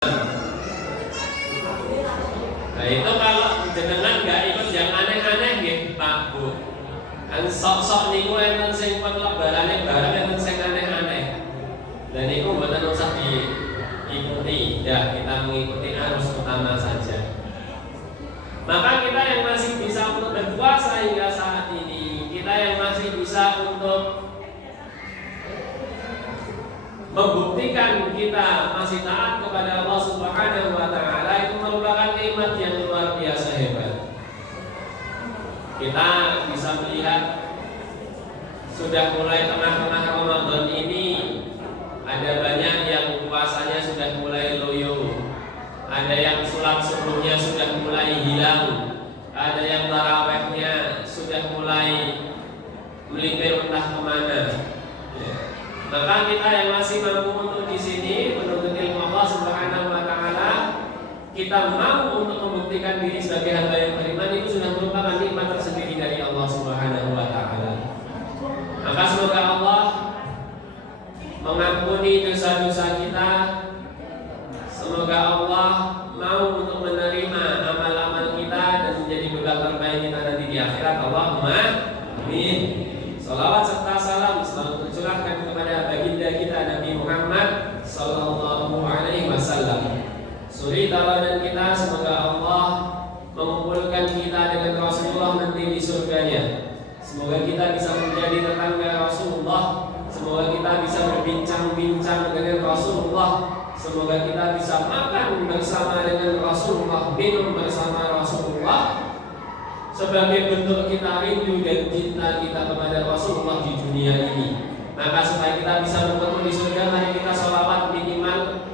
Nah itu kalau jenengan nggak ikut yang aneh-aneh gitu Pak Bu. Kan sok-sok niku enten sing pun lebarane bareng enten sing aneh-aneh. Dan niku mboten usah diikuti. Ya, kita mengikuti arus utama saja. Maka kita yang masih bisa untuk berpuasa hingga saat ini, kita yang masih bisa untuk membuktikan kita masih taat kepada Allah Subhanahu wa taala, itu merupakan nikmat yang luar biasa hebat. Kita bisa melihat sudah mulai tengah-tengah Ramadan ini ada banyak yang puasanya sudah mulai loyo. Ada yang sholat subuhnya sudah mulai hilang. Ada yang tarawehnya sudah mulai melipir entah kemana. Maka kita yang masih mampu untuk di sini menuntut ilmu Allah Subhanahu wa taala, kita mau untuk membuktikan diri sebagai hamba yang beriman, itu sudah merupakan nikmat tersendiri dari Allah Subhanahu wa taala. Maka semoga Allah mengampuni dosa-dosa kita. Semoga Allah mau untuk menerima amal-amal kita dan menjadi bekal terbaik kita nanti di akhirat. Allahumma amin. Salawat serta salam selalu tercurahkan kepada baginda kita Nabi Muhammad sallallahu alaihi wasallam. Suri tauladan kita, semoga Allah mengumpulkan kita dengan Rasulullah nanti di surganya. Semoga kita bisa menjadi tetangga Rasulullah. Semoga kita bisa berbincang-bincang dengan Rasulullah. Semoga kita bisa makan bersama dengan Rasulullah, minum bersama Rasulullah, sebagai bentuk kita rindu dan cinta kita kepada Rasulullah di dunia ini. Maka supaya kita bisa bertemu di surga, mari kita sholawat minimal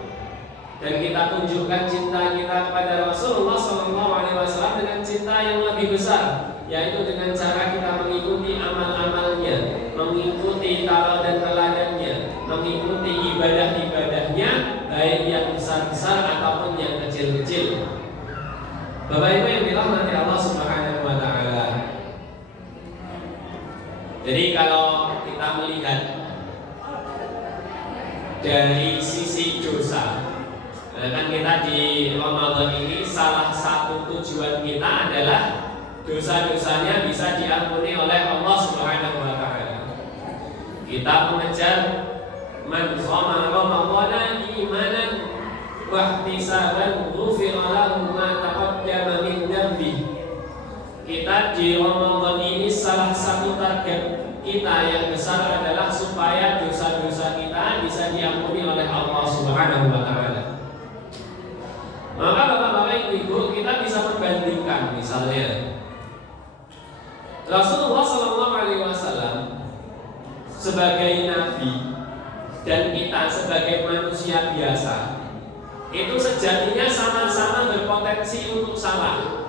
dan kita tunjukkan cinta kita kepada Rasulullah SAW dengan cinta yang lebih besar, yaitu dengan cara kita mengikuti amal-amalnya, mengikuti tala dan teladannya, mengikuti ibadah-ibadahnya, baik yang besar-besar ataupun yang kecil-kecil. Bapak Ibu yang dirahmati Allah Subhanahu wa taala. Jadi kalau kita melihat dari sisi dosa, kan kita di Ramadan ini salah satu tujuan kita adalah dosa-dosanya bisa diampuni oleh Allah Subhanahu wa taala. Kita mengejar man shoma Ramadhana imanan wa ihtisaban ghufira lahu ma taqaddama min dhanbi. Kita di Ramadan ini salah satu target kita yang besar adalah supaya dosa-dosa kita bisa diampuni oleh Allah Subhanahu wa taala. Maka Bapak-bapak Ibu, kita bisa membandingkan misalnya Rasulullah SAW sebagai nabi dan kita sebagai manusia biasa, itu sejatinya sama-sama berpotensi untuk salah.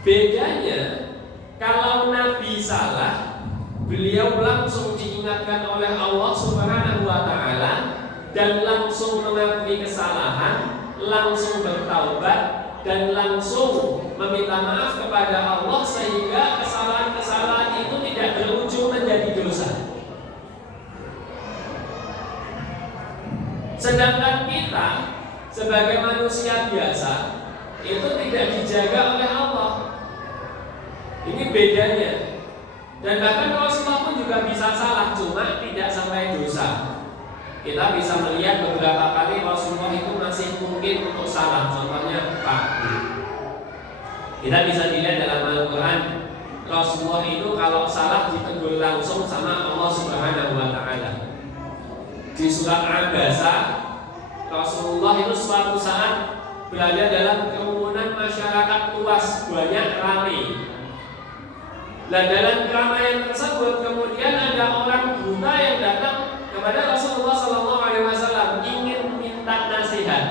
Bedanya, kalau nabi salah, beliau langsung diingatkan oleh Allah Subhanahu wa taala dan langsung mengakui kesalahan, langsung bertaubat dan langsung meminta maaf kepada Allah, sehingga kesalahan-kesalahan itu tidak berujung menjadi dosa. Sedangkan kita sebagai manusia biasa itu tidak dijaga oleh Allah. Ini bedanya. Dan bahkan Rasulullah pun juga bisa salah, cuma tidak sampai dosa. Kita bisa melihat beberapa kali Rasulullah itu masih mungkin untuk salah. Contohnya Pak, kita bisa dilihat dalam Al-Quran, Rasulullah itu kalau salah ditegur langsung sama Allah Subhanahu wa taala. Di surat Al-Baqarah, Rasulullah itu suatu saat berada dalam kerumunan masyarakat luas, banyak ramai. Nah, dalam keramaian tersebut kemudian ada orang buta yang datang kepada Rasulullah SAW, ingin minta nasihat,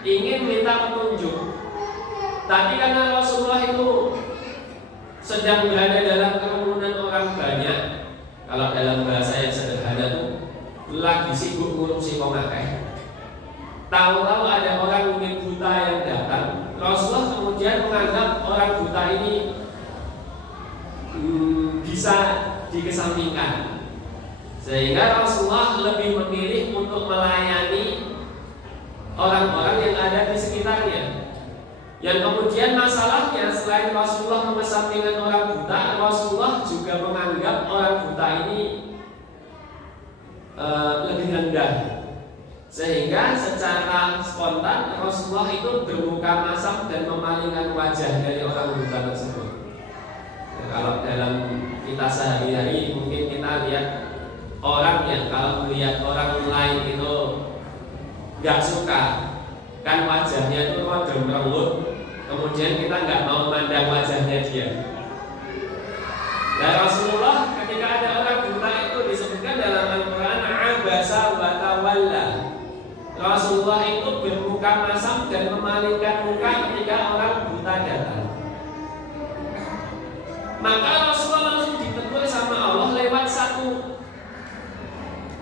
ingin minta petunjuk. Tapi karena Rasulullah itu sedang berada dalam kerumunan orang banyak, kalau dalam bahasa yang sederhana itu lagi sibuk ngurusi pemakai. Tahu-tahu ada orang mungkin buta yang datang, Rasulullah kemudian menganggap orang buta ini bisa dikesampingkan, sehingga Rasulullah lebih memilih untuk melayani orang-orang yang ada di sekitarnya. Yang kemudian masalahnya selain Rasulullah mengesampingkan orang buta, Rasulullah juga menganggap orang buta ini lebih rendah, sehingga secara spontan Rasulullah itu bermuka masam dan memalingkan wajah dari orang buta tersebut. Nah, kalau dalam kita sehari-hari mungkin kita lihat orang yang kalau melihat orang lain itu nggak suka, kan wajahnya itu rada merenggut, kemudian kita nggak mau memandang wajahnya dia. Dan Rasulullah ketika ada orang buta itu disebutkan dalam Al-Quran abasa wa tawalla. Rasulullah itu bermuka masam dan memalingkan muka ketika orang buta datang. Maka Rasulullah langsung ditegur sama Allah lewat satu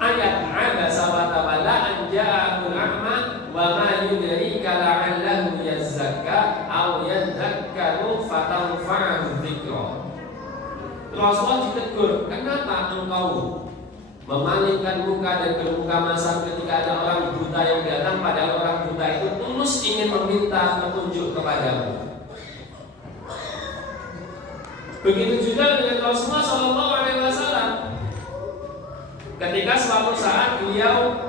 ayat, abasa wa tawalla an ja'ahul a'ma wa ma yudrika la'allahu yazakka aw yadhakkaru fatanfa'ahu dzikra. Rasulullah ditegur, kenapa engkau memalingkan muka dan bermuka masam ketika ada orang buta yang datang, padahal orang buta itu tulus ingin meminta petunjuk kepadamu. Begitu juga dengan Rasulullah SAW. Ketika suatu saat beliau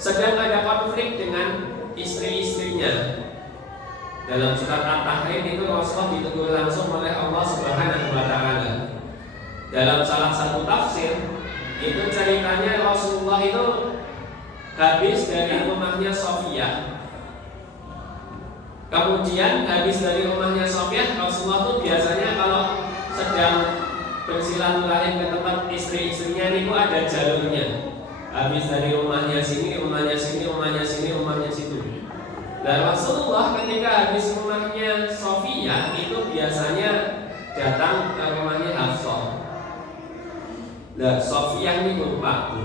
sedang ada konflik dengan istri-istrinya. Dalam surat At-Tahrim itu Rasulullah ditegur langsung oleh Allah Subhanahu wa Ta'ala. Dalam salah satu tafsir itu ceritanya Rasulullah itu habis dari rumahnya Sofiyah. Kemudian habis dari rumahnya Sofiyah, Rasulullah itu biasanya kalau sedang bersilaturahim ke tempat istri-istrinya itu ada jalurnya. Habis dari rumahnya sini, rumahnya sini, rumahnya sini, rumahnya situ. Dan Rasulullah ketika habis rumahnya Sofiyah itu biasanya datang ke rumahnya Hafsah. Nah, Sofiyah ini lupa,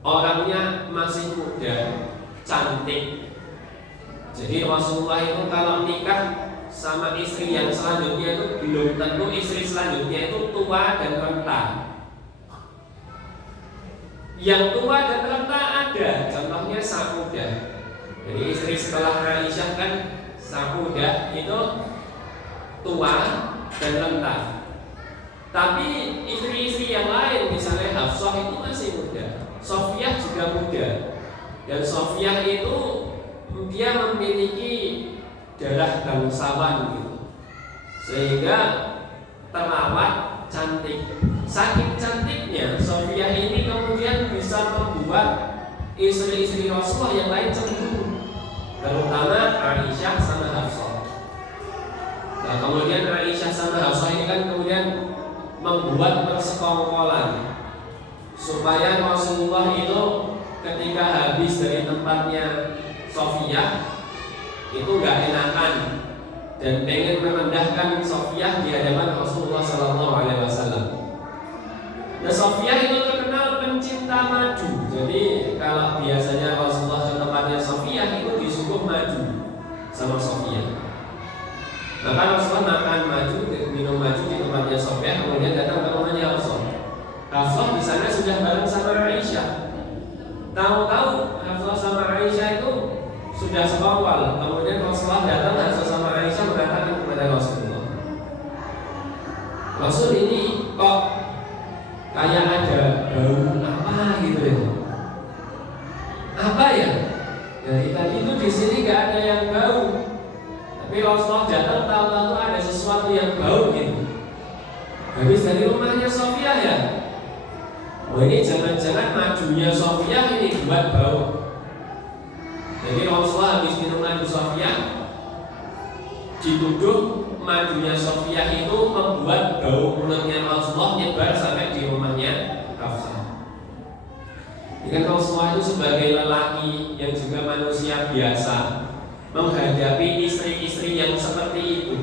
orangnya masih muda, cantik. Jadi Rasulullah itu kalau nikah sama istri yang selanjutnya itu belum tentu istri selanjutnya itu tua dan renta. Yang tua dan renta ada, contohnya Saudah. Jadi istri setelah Aisyah kan Saudah itu tua dan renta. Tapi istri-istri yang lain misalnya Hafsah itu masih muda, Sofiyah juga muda. Dan Sofiyah itu dia memiliki darah bangsawan gitu, sehingga terawat, cantik. Saking cantiknya Sofiyah ini kemudian bisa membuat istri-istri Rasulullah yang lain cemburu, terutama Aisyah sama Hafsah. Nah, kemudian Aisyah sama Hafsah ini kan kemudian membuat persekongkolan supaya Rasulullah itu ketika habis dari tempatnya Sofiyah itu nggak enakan dan pengen merendahkan Sofiyah di hadapan Rasulullah SAW. Nah, Sofiyah itu terkenal pencinta madu. Jadi kalau biasanya Rasulullah ke tempatnya Sofiyah itu disuguh madu sama Sofiyah. Maka Rasulullah makan madu, minum madu di tempatnya Sofiyah, kemudian datang ke rumahnya Hafsah. Hafsah di sana sudah bareng sama Aisyah. Tahu-tahu Hafsah sama Aisyah itu sudah sekongkol. Kemudian Rasulullah datang, Hafsah sama Aisyah mengatakan kepada Rasulullah, Rasul ini kok kayak ada bau apa gitu ya? Apa ya? Dari tadi itu di sini nggak ada yang bau. Tapi Rasulullah datang tahu-tahu ada sesuatu yang bau gitu. Habis dari rumahnya Sofiyah ya. Oh, ini jangan-jangan madunya Sofiyah ini buat bau. Jadi Rasulullah habis minum madu Sofiyah, dituduh madunya Sofiyah itu membuat bau mulutnya Rasulullah nyebar sampai di rumahnya Hafsah. Ini Rasulullah itu sebagai lelaki yang juga manusia biasa menghadapi istri-istri yang seperti itu.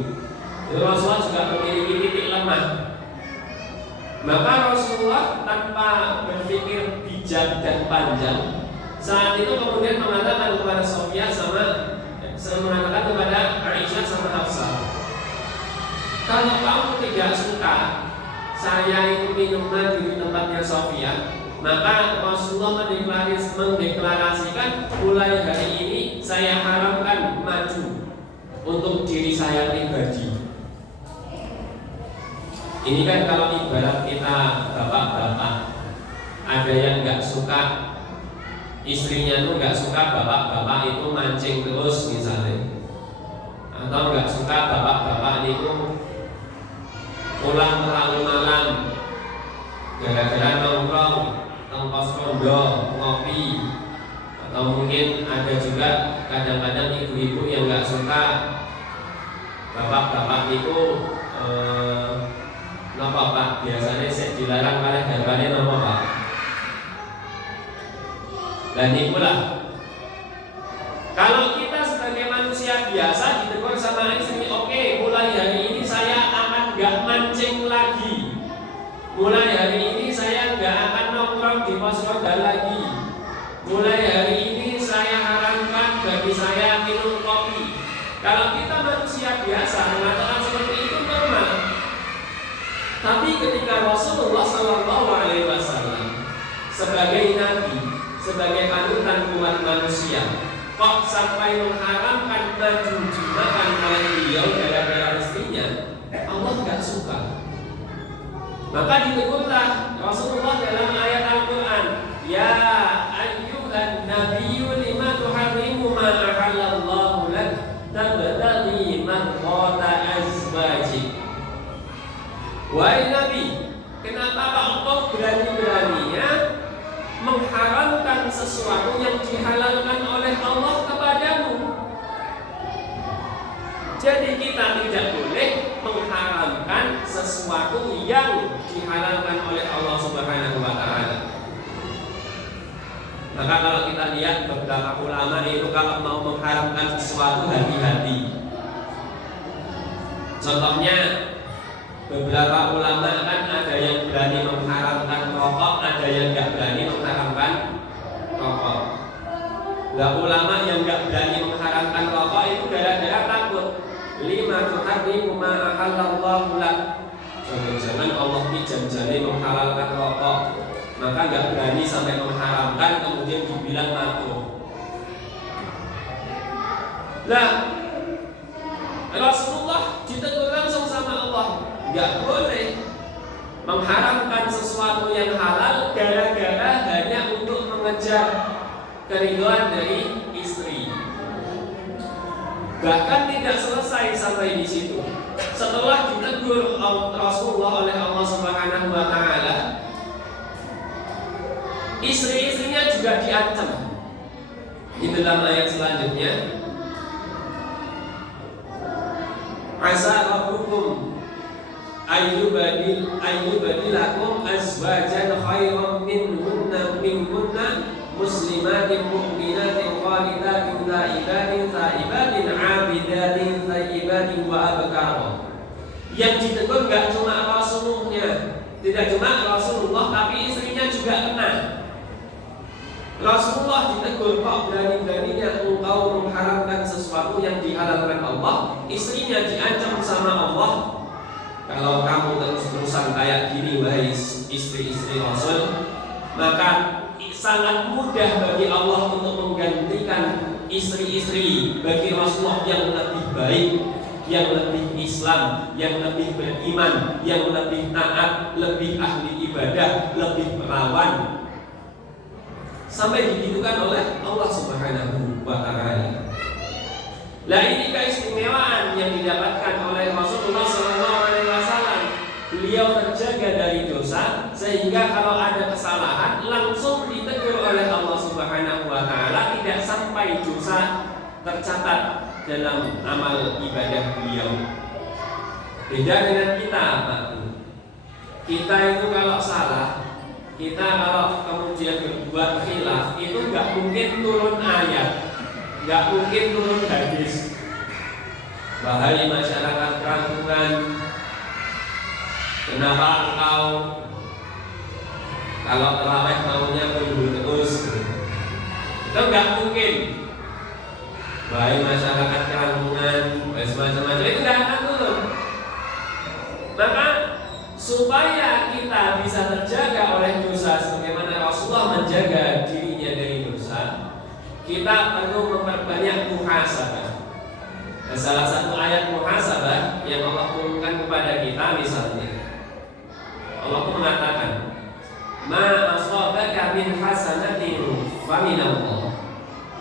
Jadi Rasulullah juga memiliki titik lemah. Maka Rasulullah tanpa berpikir bijak dan panjang saat itu kemudian mengatakan kepada Sofiyah mengatakan kepada Aisyah sama Hafsah, kalau kamu tidak suka saya itu minum madu di tempatnya Sofiyah, maka Rasulullah mendeklarasikan mulai hari ini saya haramkan madu untuk diri saya pribadi. Ini kan kalau ibarat kita bapak-bapak, ada yang nggak suka istrinya tuh nggak suka bapak-bapak itu mancing terus misalnya, atau nggak suka bapak-bapak itu pulang terlalu malam gara-gara nongkrong tengkos rondo ngopi, atau mungkin ada juga kadang-kadang ibu-ibu yang nggak suka bapak-bapak itu napa Pak biasanya saya dilarang oleh garwane napa Pak. Dan itulah kalau kita sebagai manusia biasa ditegur sama istri, oke, mulai hari ini saya akan nggak mancing lagi, mulai hari ini saya nggak akan nongkrong di pos ronda lagi, mulai hari ini saya haramkan bagi saya minum kopi. Kalau kita manusia biasa mengatakan seperti itu normal. Tapi ketika Rasulullah SAW sebagai nabi, sebagai panutan umat manusia, kok sampai mengharamkan madu dimakan oleh beliau gara-gara istrinya, Allah nggak suka. Maka ditegurlah Rasulullah dalam ayat Al-Quran, ya ayyuhan nabiyyu lima tuharrimu ma ahallallahu lak tabtaghi marqata azwajik. Wahai Nabi, kenapa engkau berani-beraninya mengharamkan sesuatu yang dihalalkan oleh Allah kepadamu? Jadi kita tidak boleh mengharamkan sesuatu yang dihalalkan oleh Allah Subhanahu wa Ta'ala. Maka kalau kita lihat beberapa ulama itu kalau mau mengharamkan sesuatu hati-hati. Contohnya beberapa ulama kan ada yang berani mengharamkan rokok, ada yang nggak berani mengharamkan rokok. Lah ulama yang nggak berani mengharamkan rokok itu gara-gara takut. Lima tuharrimu ma ahallallahu lak. Jangan-jangan Allah janjane menghalalkan rokok, maka nggak berani sampai mengharamkan, kemudian dibilang makruh. Lah Rasulullah ditegur langsung sama Allah, nggak boleh mengharamkan sesuatu yang halal gara-gara hanya untuk mengejar keridhaan dari istri. Bahkan tidak selesai sampai di situ. Setelah ditegur Rasulullah oleh Allah Subhanahu wa Ta'ala, istri-istrinya juga diancam. Di dalam ayat selanjutnya, asa rabbukum ayyubadilakum azwajan khairan minhunna muslimatin mu'minatin qanitatin ta'ibatin ta'ibatin 'abidatin thayyibatin wa abkara. Yang ditegur gak cuma Rasulullah, tidak cuma Rasulullah, tapi istrinya juga kena. Rasulullah ditegur, kok berani-beraninya engkau mengharamkan sesuatu yang dihalalkan Allah. Istrinya diancam sama Allah, kalau kamu terus-terusan kayak gini wahai istri-istri Rasul, maka sangat mudah bagi Allah untuk menggantikan istri-istri bagi Rasulullah yang lebih baik, yang lebih Islam, yang lebih beriman, yang lebih taat, lebih ahli ibadah, lebih perawan. Sampai digitukan oleh Allah Subhanahu wa Ta'ala. Lah ini keistimewaan yang didapatkan oleh Rasulullah SAW. Beliau terjaga dari dosa, sehingga kalau ada kesalahan langsung ditegur oleh Allah Subhanahu wa Ta'ala, tidak sampai dosa tercatat dalam amal ibadah beliau. Beda dengan kita, Pak. Kita itu kalau salah, kita kalau kemudian berbuat khilaf, itu nggak mungkin turun ayat, nggak mungkin turun hadis. Wahai masyarakat Kerantungan, kenapa engkau kalau terawih maunya mundur terus? Itu nggak mungkin. Wahai masyarakat Kerantungan, macam-macam itu nggak akan turun. Maka supaya kita bisa terjaga oleh dosa sebagaimana Rasulullah menjaga dirinya dari dosa, kita perlu memperbanyak muhasabah. Dan salah satu ayat muhasabah yang Allah turunkan kepada kita misalnya, Allah mengatakan, "Ma asabaka min hasanatin faminallah,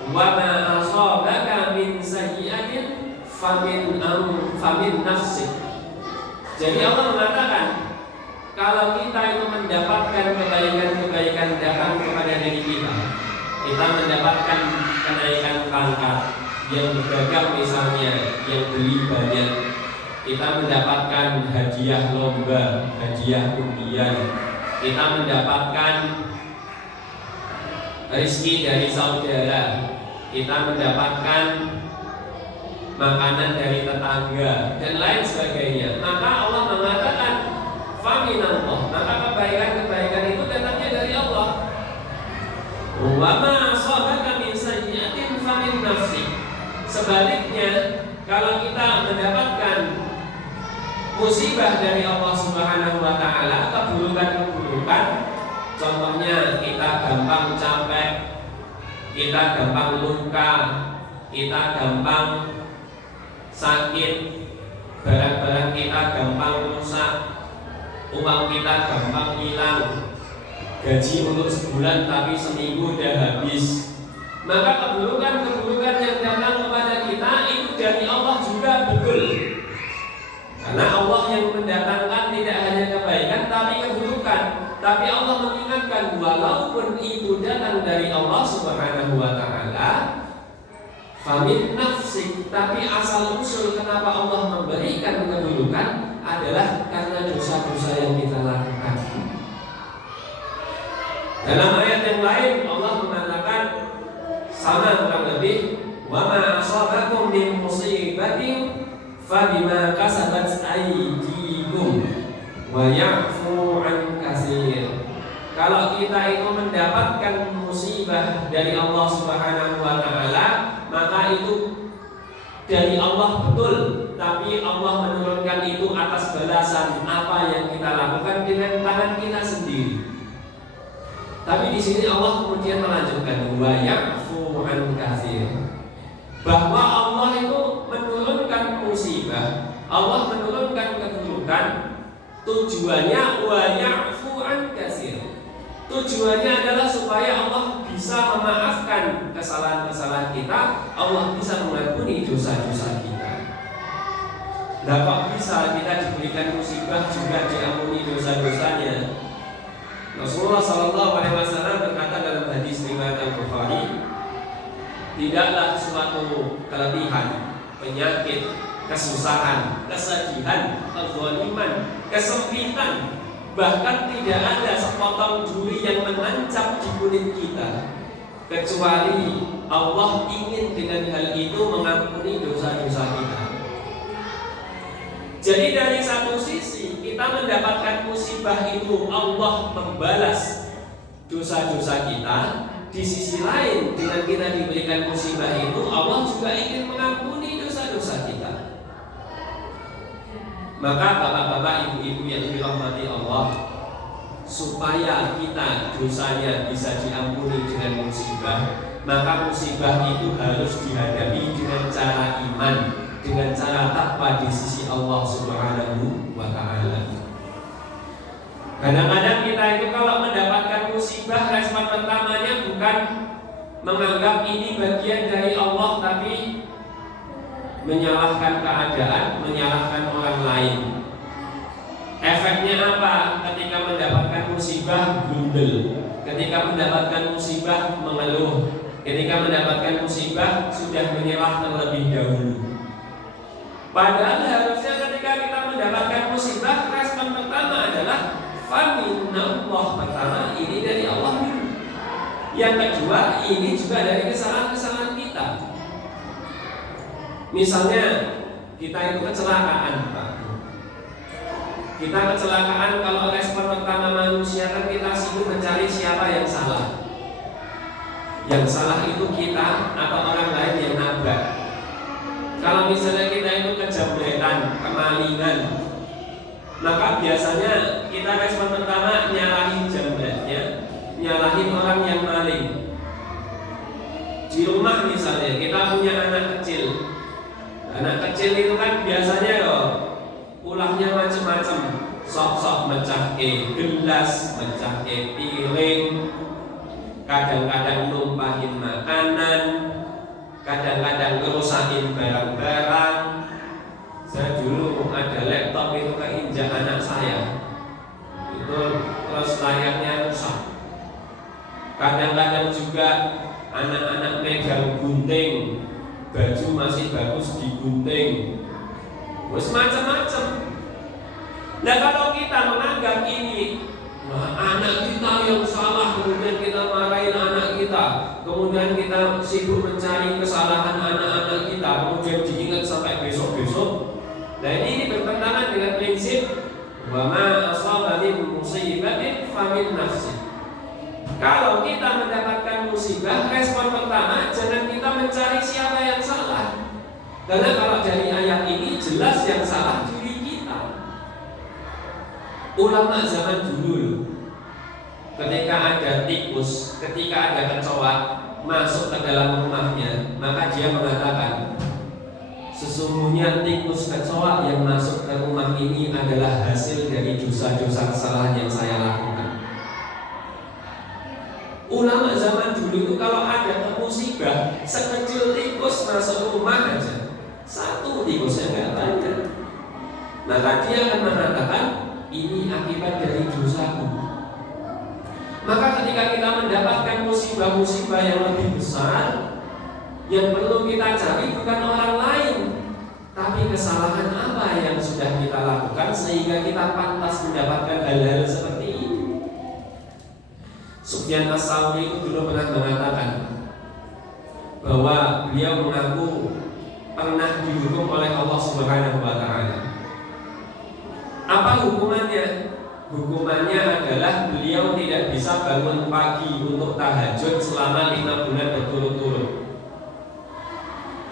wa ma asabaka min sayyi'atin famin nafsik." Jadi Allah mengatakan, kalau kita itu mendapatkan kebaikan-kebaikan datang kepada diri kita, kita mendapatkan kenaikan pangkat, yang berdagang misalnya, yang beli banyak, kita mendapatkan hadiah lomba, hadiah undian, kita mendapatkan rezeki dari saudara, kita mendapatkan makanan dari tetangga dan lain sebagainya. Maka Allah mengatakan faminallah, maka kebaikan-kebaikan itu datangnya dari Allah. Wa ma asabaka min sayyi'atin famin nafsik. Sebaliknya, kalau kita mendapatkan musibah dari Allah Subhanahu wa taala, keburukan-keburukan, contohnya kita gampang capek, kita gampang luka, kita gampang sakit, barang-barang kita gampang rusak, uang kita gampang hilang, gaji untuk sebulan tapi seminggu udah habis. Maka keburukan-keburukan yang datang kepada kita itu dari Allah juga betul. Karena Allah yang mendatangkan tidak hanya kebaikan tapi keburukan. Tapi Allah mengingatkan, walaupun itu datang dari Allah Subhanahu wa taala, famin nafsik, tapi asal usul kenapa Allah memberikan keburukan adalah karena dosa-dosa yang kita lakukan. Dalam ayat yang lain Allah mengatakan sama kurang lebih, wa ma asabakum min musibatin fabima kasabat aydikum wa ya'fu an katsir. Kalau kita itu mendapatkan musibah dari Allah Subhanahu wa taala, maka itu dari Allah betul, tapi Allah menurunkan itu atas balasan apa yang kita lakukan dengan tangan kita sendiri. Tapi di sini Allah kemudian melanjutkan, wa ya'fu an katsir, bahwa Allah itu menurunkan musibah, Allah menurunkan keburukan, tujuannya wa ya'fu an katsir. Tujuannya adalah supaya Allah bisa memaafkan kesalahan-kesalahan kita, Allah bisa mengampuni dosa-dosa kita. Nah, kok bisa kita diberikan musibah juga diampuni dosa-dosanya? Rasulullah SAW berkata dalam hadis riwayat Al-Bukhari, tidaklah suatu keletihan, penyakit, kesusahan, kesedihan, kezaliman, kesempitan, bahkan tidak ada sepotong duri yang menancap di kulit kita, kecuali Allah ingin dengan hal itu mengampuni dosa-dosa kita. Jadi dari satu sisi kita mendapatkan musibah itu Allah membalas dosa-dosa kita. Di sisi lain dengan kita diberikan musibah itu Allah juga ingin mengampuni dosa-dosa kita. Maka bapak-bapak, ibu-ibu yang dirahmati Allah, supaya kita dosanya bisa diampuni dengan musibah, maka musibah itu harus dihadapi dengan cara iman, dengan cara takwa di sisi Allah Subhanahu wa taala. Kadang-kadang kita itu kalau mendapatkan musibah, respon pertamanya bukan menganggap ini bagian dari Allah, tapi menyalahkan keadaan, menyalahkan orang lain. Efeknya apa? Ketika mendapatkan musibah gundel, ketika mendapatkan musibah mengeluh, ketika mendapatkan musibah sudah menyerah terlebih dahulu. Padahal harusnya ketika kita mendapatkan musibah, respon pertama adalah faminallah. Pertama, ini dari Allah. Yang kedua, ini juga dari kesalahan-kesalahan kita. Misalnya kita itu kecelakaan, Pak. Kita kecelakaan, kalau respon pertama manusia kan kita sibuk mencari siapa yang salah. Yang salah itu kita atau orang lain yang nabrak. Kalau misalnya kita itu kejamretan, kemalingan, maka biasanya kita respon pertama nyalahin jambretnya, nyalahin orang yang maling. Di rumah misalnya kita punya anak kecil. Anak kecil itu kan biasanya yo ulahnya macam-macam. Sok-sok mecahke gelas, mecahke piring, kadang-kadang numpahin makanan, kadang-kadang ngerusakin barang-barang. Saya dulu ada laptop itu keinjak anak saya, itu terus layarnya rusak. Kadang-kadang juga anak-anak megang gunting, baju masih bagus digunting, terus macam-macam. Nah kalau kita menganggap ini anak kita yang salah, kemudian kita marahin anak kita, kemudian kita sibuk mencari kesalahan anak-anak kita, kemudian diingat sampai besok-besok. Nah ini bertentangan dengan prinsip wa ma asaba min musibatin famin nafsi. Kalau kita mendapatkan musibah, respon pertama jangan kita mencari siapa yang salah. Karena kalau dari ayat ini jelas yang salah diri kita. Ulama zaman dulu ketika ada tikus, ketika ada kecoa masuk ke dalam rumahnya, maka dia mengatakan, sesungguhnya tikus kecoa yang masuk ke rumah ini adalah hasil dari dosa-dosa kesalahan yang saya lakukan. Ulama zaman dulu itu kalau ada musibah sekecil tikus masuk rumah aja, satu tikusnya nggak banyak, maka dia akan mengatakan ini akibat dari dosaku. Maka ketika kita mendapatkan musibah-musibah yang lebih besar, yang perlu kita cari bukan orang lain, tapi kesalahan apa yang sudah kita lakukan sehingga kita pantas mendapatkan hal-hal seperti ini. Sufyan As-Tsauri itu dulu pernah mengatakan bahwa beliau mengaku pernah dihukum oleh Allah Subhanahu wa Ta'ala. Apa hukumannya? Hukumannya adalah beliau tidak bisa bangun pagi untuk tahajud selama 5 bulan berturut-turut.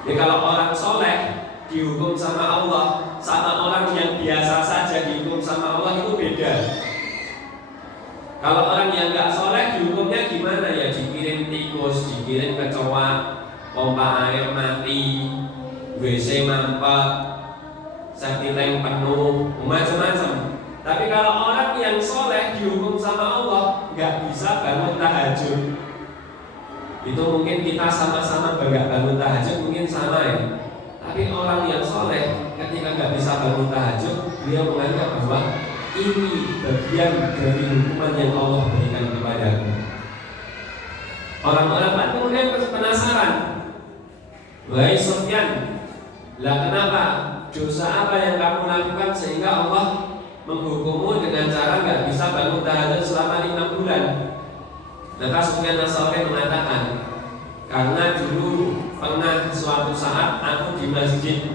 Jadi kalau orang soleh dihukum sama Allah, sama orang yang biasa saja dihukum sama Allah itu beda. Kalau orang yang nggak soleh dihukumnya gimana ya? Dikirim tikus, dikirim kecoa, pompa air mati, WC mampet, septic tank penuh, macam-macam. Tapi kalau orang yang soleh dihukum sama Allah nggak bisa bangun tahajud, itu mungkin kita sama-sama nggak bangun tahajud mungkin sama ya. Tapi orang yang soleh ketika nggak bisa bangun tahajud, dia menganggap bahwa ini bagian dari hukuman yang Allah berikan kepadaku. Orang-orang kan kemudian penasaran, wahai Sufyan, lah kenapa? Dosa apa yang kamu lakukan sehingga Allah menghukummu dengan cara nggak bisa bangun tahajud selama 5 bulan? Maka Sufyan As-Tsauri mengatakan, karena dulu pernah suatu saat aku di masjid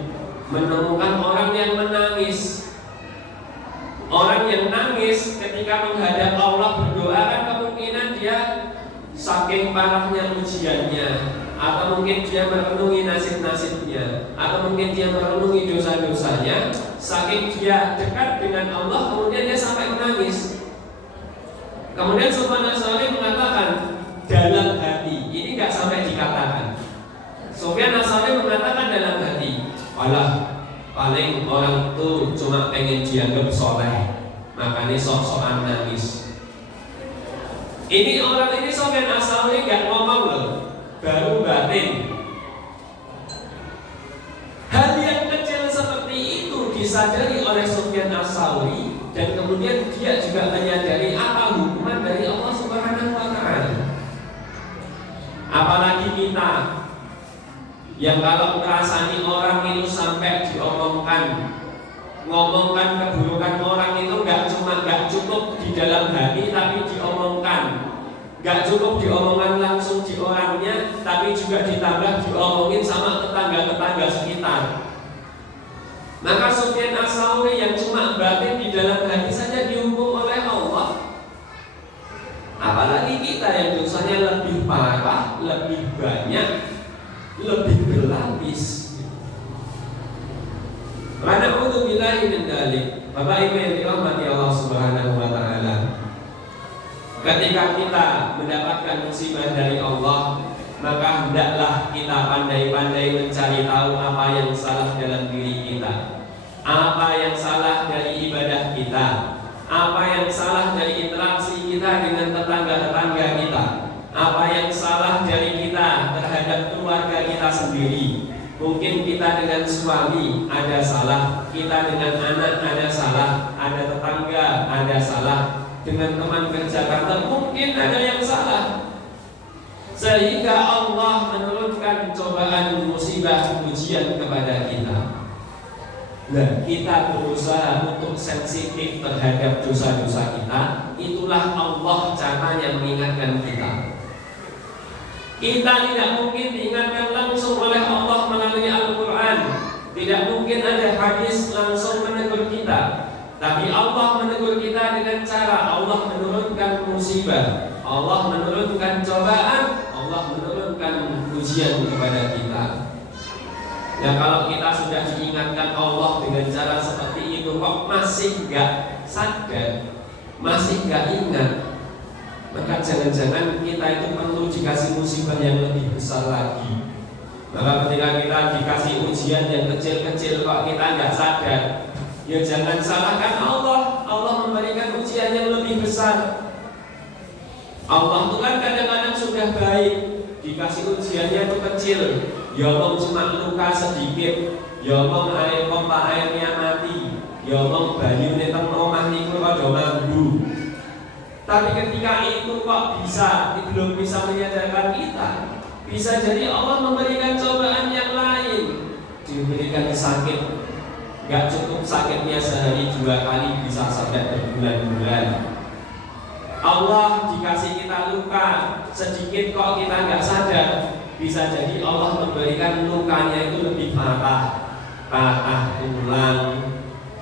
menemukan orang yang menangis. Orang yang nangis ketika menghadap Allah berdoa kan kemungkinan dia saking parahnya ujiannya, atau mungkin dia merenungi nasib-nasibnya, atau mungkin dia merenungi dosa-dosanya, saking dia dekat dengan Allah kemudian dia sampai menangis. Kemudian Sufyan As-Tsauri mengatakan dalam hati, ini nggak sampai dikatakan. Sufyan As-Tsauri mengatakan dalam hati, walah paling orang itu cuma pengen dianggap soleh, makanya sok-sokan nangis. Ini orang ini Sufyan As-Tsauri nggak ngomong loh, baru batin. Hal yang kecil seperti itu disadari oleh Sufyan As-Tsauri, dan kemudian dia juga menyadari apa hukuman dari Allah Subhanahu wa Ta'ala. Apalagi kita yang kalau merasani orang itu sampai ngomongkan keburukan orang itu nggak cukup di dalam hati, tapi diomongkan. Nggak cukup diomongkan langsung di orangnya, tapi juga ditambah diomongin sama tetangga-tetangga sekitar. Maka Sufyan As-Tsauri yang cuma batin di dalam hati saja dihukum oleh Allah. Apalagi kita yang dosanya lebih parah, lebih banyak, lebih berlapis. Karena untuk billahi min dzalik, Bapak Ibu yang dirahmati Allah Subhanahu wa Ta'ala, ketika kita mendapatkan musibah dari Allah, maka hendaklah kita pandai-pandai mencari tahu apa yang salah dalam diri kita, apa yang salah dari ibadah kita, apa yang salah dari interaksi kita dengan tetangga-tetangga kita, apa yang salah dari kita terhadap keluarga kita sendiri. Mungkin kita dengan suami ada salah, kita dengan anak ada salah, ada tetangga ada salah, dengan teman kerja kantor mungkin ada yang salah, sehingga Allah menurunkan cobaan, musibah, ujian kepada kita. Nah, kita berusaha untuk sensitif terhadap dosa-dosa kita. Itulah Allah caranya mengingatkan kita. Kita tidak mungkin diingatkan langsung oleh Allah melalui Al-Quran. Tidak mungkin ada hadis langsung menegur kita. Tapi Allah menegur kita dengan cara Allah menurunkan musibah, Allah menurunkan cobaan, Allah menurunkan ujian kepada kita. Ya, kalau kita sudah diingatkan Allah dengan cara seperti itu kok masih gak sadar, masih gak ingat, maka jangan-jangan kita itu perlu dikasih musibah yang lebih besar lagi. Maka ketika kita dikasih ujian yang kecil-kecil kok kita gak sadar, ya jangan salahkan Allah. Allah memberikan ujian yang lebih besar. Allah itu kan kadang-kadang sudah baik, dikasih ujiannya itu kecil, ya Allah cuma luka sedikit, ya Allah air pompa airnya mati, ya Allah bayu neteng omah niku rada mambu. Tapi ketika itu kok belum bisa menyadarkan kita, bisa jadi Allah memberikan cobaan yang lain, diberikan sakit, gak cukup sakitnya sehari 2 kali, bisa sampai berbulan-bulan. Allah dikasih kita luka sedikit kok kita gak sadar, bisa jadi Allah memberikan lukanya itu lebih parah, patah tulang,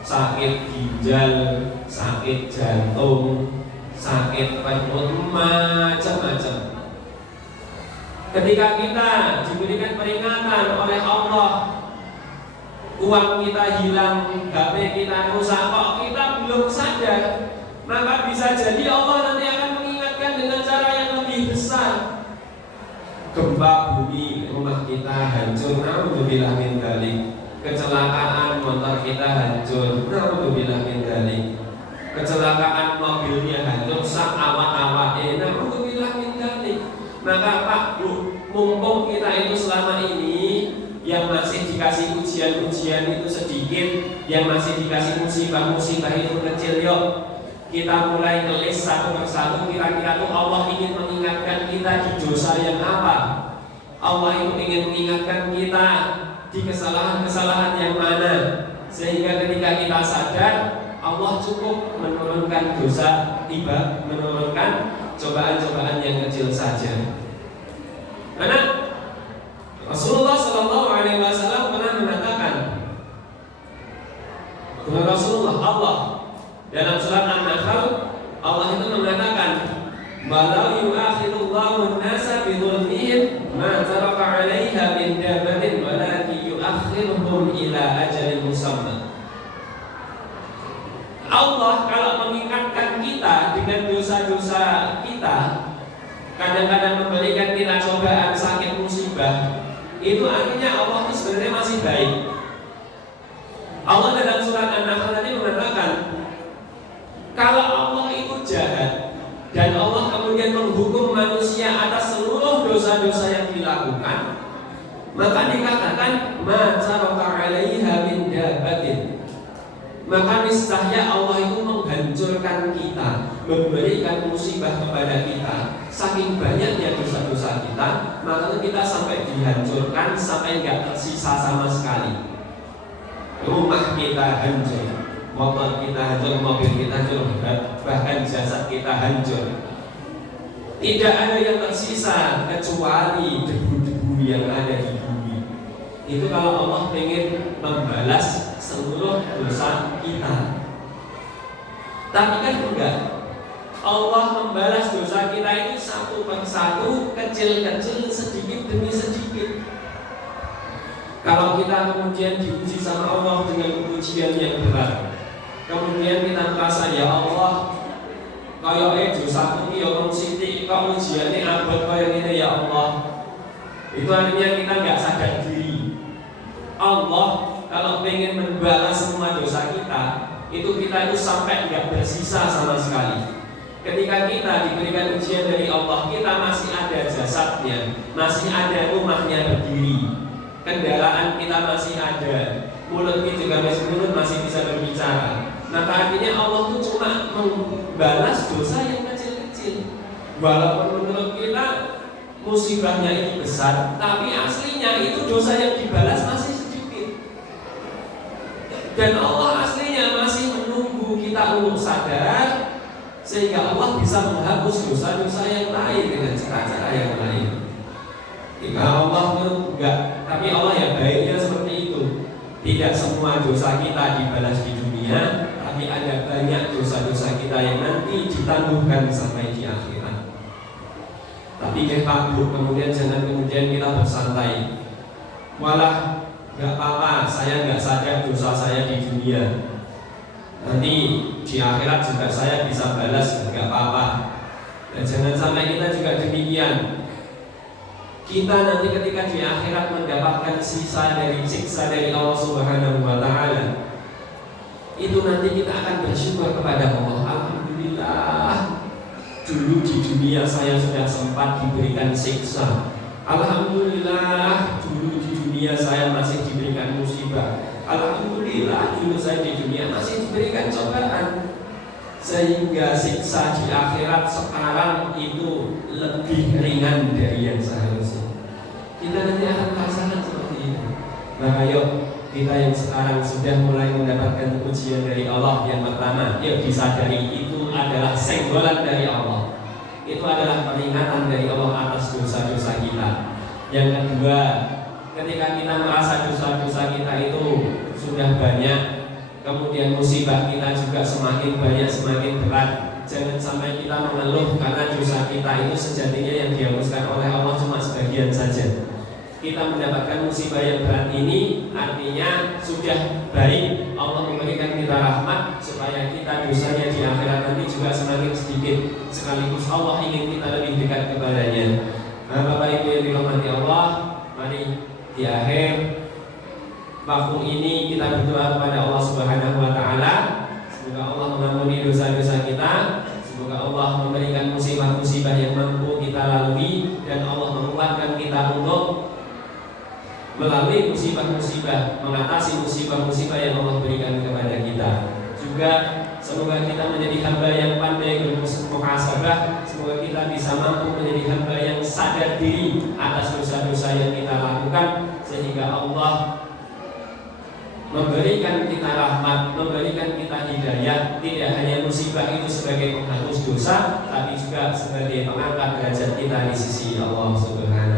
sakit ginjal, sakit jantung, sakit perut, macam-macam. Ketika kita diberikan peringatan oleh Allah, uang kita hilang, HP kita rusak, kok kita belum sadar, maka bisa jadi Allah nanti akan mengingatkan dengan cara yang lebih besar. Gempa bumi, rumah kita hancur, naudzubillah min dzalik. Kecelakaan motor kita hancur, naudzubillah min dzalik. Kecelakaan mobilnya hancur, sak awak-awake, naudzubillah min dzalik. Maka Pak Bu, mumpung kita itu selama ini yang masih dikasih ujian-ujian itu sedikit, yang masih dikasih musibah-musibah itu kecil, yuk kita mulai ngelis satu persatu. Kira-kira tuh Allah ingin mengingatkan kita di dosa yang apa? Allah itu ingin mengingatkan kita di kesalahan-kesalahan yang mana, sehingga ketika kita sadar, Allah cukup menurunkan dosa, tiba menurunkan cobaan-cobaan yang kecil saja. Karena Rasulullah Shallallahu Alaihi Wasallam pernah mengatakan, Rasulullah Allah dalam surat An-Nahl, Allah itu mengatakan, "Walau yu'akhidullahu an-nasa bi dhulmihim ma taraka 'alaiha min dabatin walakin yu'akhiruhum ila ajalin musamma." Allah kalau mengingatkan kita dengan dosa-dosa kita, kadang-kadang memberikan kita cobaan, sakit, musibah, itu artinya Allah itu sebenarnya masih baik. Allah dalam surat An-Nahl tadi mengatakan, kalau Allah itu jahat dan Allah kemudian menghukum manusia atas seluruh dosa-dosa yang dilakukan, maka dikatakan ma taraka 'alaiha min dabatin, maka niscaya Allah itu menghancurkan kita, memberikan musibah kepada kita. Saking banyaknya dosa-dosa kita, maka kita sampai dihancurkan, sampai nggak tersisa sama sekali. Rumah kita hancur, motor kita hancur, mobil kita hancur, bahkan jasad kita hancur. Tidak ada yang tersisa kecuali debu-debu yang ada di bumi. Itu kalau Allah ingin membalas seluruh dosa kita. Tapi kan enggak. Allah membalas dosa kita itu satu persatu, kecil-kecil, sedikit demi sedikit. Kalau kita kemudian diuji sama Allah dengan ujian yang berat, kemudian kita merasa, ya Allah, kaya dosaku iki ya mung sithik, kok ujiane abot kaya ngene ya Allah. Itu artinya kita nggak sadar diri. Allah kalau pengen membalas semua dosa kita, itu sampai nggak bersisa sama sekali. Ketika kita diberikan ujian dari Allah, kita masih ada jasadnya, masih ada rumahnya berdiri, kendaraan kita masih ada, mulut kita juga masih bisa berbicara. Maka artinya Allah itu cuma membalas dosa yang kecil-kecil. Walaupun menurut kita musibahnya itu besar, tapi aslinya itu dosa yang dibalas masih sedikit. Dan Allah aslinya masih menunggu kita untuk sadar, sehingga Allah bisa menghapus dosa-dosa yang lain dengan cara-cara yang lain. Jika Allah enggak, tapi Allah ya baiknya seperti itu. Tidak semua dosa kita dibalas di dunia, tapi ada banyak dosa-dosa kita yang nanti ditangguhkan sampai di akhirat. Tapi Pak Bu, kemudian jangan kemudian kita bersantai. Walah, enggak apa-apa, saya enggak sadar dosa saya di dunia. Nanti di akhirat juga saya bisa balas, enggak apa-apa. Dan jangan sampai kita juga demikian. Kita nanti ketika di akhirat mendapatkan sisa dari siksa dari Allah Subhanahu wa Ta'ala, itu nanti kita akan bersyukur kepada Allah. Alhamdulillah, dulu di dunia saya sudah sempat diberikan siksa. Alhamdulillah, dulu di dunia saya masih diberikan musibah. Alhamdulillah, dulu saya di dunia masih diberikan cobaan. Sehingga siksa di akhirat sekarang itu lebih ringan dari yang seharusnya. Kita nanti akan merasakan seperti itu. Maka yuk, kita yang sekarang sudah mulai mendapatkan ujian dari Allah, yang pertama, yuk disadari itu adalah senggolan dari Allah. Itu adalah peringatan dari Allah atas dosa-dosa kita. Yang kedua, ketika kita merasa dosa-dosa kita itu sudah banyak, kemudian musibah kita juga semakin banyak, semakin berat, jangan sampai kita mengeluh karena dosa kita itu sejatinya yang dihapuskan oleh Allah cuma sebagian saja. Kita mendapatkan musibah yang berat ini artinya sudah baik, Allah memberikan kita rahmat supaya kita dosanya di akhirat nanti juga semakin sedikit, sekaligus Allah ingin kita lebih dekat kepadanya. Nah, Bapak Ibu yang dirahmati Allah, mari di akhir waktu ini kita berdoa kepada Allah Subhanahu wa Ta'ala. Semoga Allah mengampuni dosa-dosa kita, semoga Allah memberikan musibah-musibah yang mampu kita lalui, dan Allah menguatkan kita untuk melalui musibah-musibah, mengatasi musibah-musibah yang Allah berikan kepada kita. Juga semoga kita menjadi hamba yang pandai bermuhasabah. Semoga kita bisa mampu menjadi hamba yang sadar diri atas dosa-dosa yang kita lakukan, sehingga Allah memberikan kita rahmat, memberikan kita hidayah. Tidak hanya musibah itu sebagai penghapus dosa, tapi juga sebagai pengangkat derajat kita di sisi Allah Subhanahu